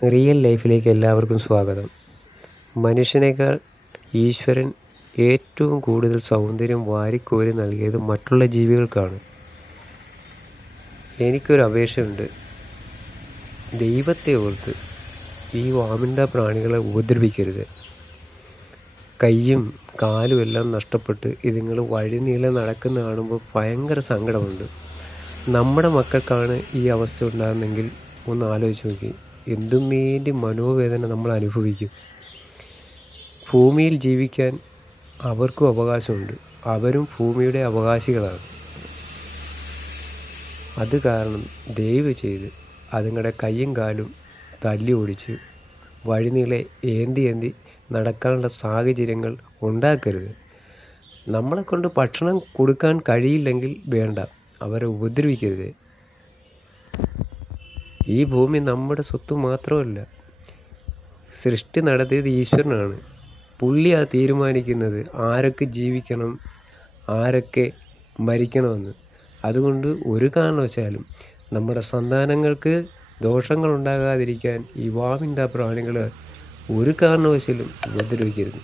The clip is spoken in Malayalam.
റിയൽ ലൈഫിലേക്ക് എല്ലാവർക്കും സ്വാഗതം. മനുഷ്യനേക്കാൾ ഈശ്വരൻ ഏറ്റവും കൂടുതൽ സൗന്ദര്യം വാരിക്കോരി നൽകിയത് മറ്റുള്ള ജീവികൾക്കാണ്. എനിക്കൊരു അപേക്ഷയുണ്ട്. ദൈവത്തെ ഓർത്ത് ഈ വാമിണ്ട പ്രാണികളെ ഉപദ്രവിക്കരുത്. കൈയും കാലും എല്ലാം നഷ്ടപ്പെട്ട് ഇതുങ്ങൾ വഴിനീളെ നടക്കുന്ന കാണുമ്പോൾ ഭയങ്കര സങ്കടമുണ്ട്. നമ്മുടെ മക്കൾക്കാണ് ഈ അവസ്ഥ ഉണ്ടാകുന്നെങ്കിൽ ഒന്ന് ആലോചിച്ച് നോക്കി, എന്തുമേണ്ടി മനോവേദന നമ്മൾ അനുഭവിക്കും. ഭൂമിയിൽ ജീവിക്കാൻ അവർക്കും അവകാശമുണ്ട്. അവരും ഭൂമിയുടെ അവകാശികളാണ്. അത് കാരണം ദയവ് ചെയ്ത് അതുങ്ങളുടെ കയ്യും കാലും തല്ലി ഓടിച്ച് വഴിനീളെ ഏന്തി നടക്കാനുള്ള സാഹചര്യങ്ങൾ ഉണ്ടാക്കരുത്. നമ്മളെ കൊണ്ട് ഭക്ഷണം കൊടുക്കാൻ കഴിയില്ലെങ്കിൽ വേണ്ട, അവരെ ഉപദ്രവിക്കരുത്. ഈ ഭൂമി നമ്മുടെ സ്വത്ത് മാത്രമല്ല, സൃഷ്ടി നടത്തിയത് ഈശ്വരനാണ്. പുള്ളിയാണ് തീരുമാനിക്കുന്നത് ആരൊക്കെ ജീവിക്കണം, ആരൊക്കെ മരിക്കണമെന്ന്. അതുകൊണ്ട് ഒരു കാരണവശാലും നമ്മുടെ സന്താനങ്ങൾക്ക് ദോഷങ്ങൾ ഉണ്ടാകാതിരിക്കാൻ ഈ വാമിണ്ട പ്രാണികൾ ഒരു കാരണവശാലും ഉപദ്രവിക്കരുത്.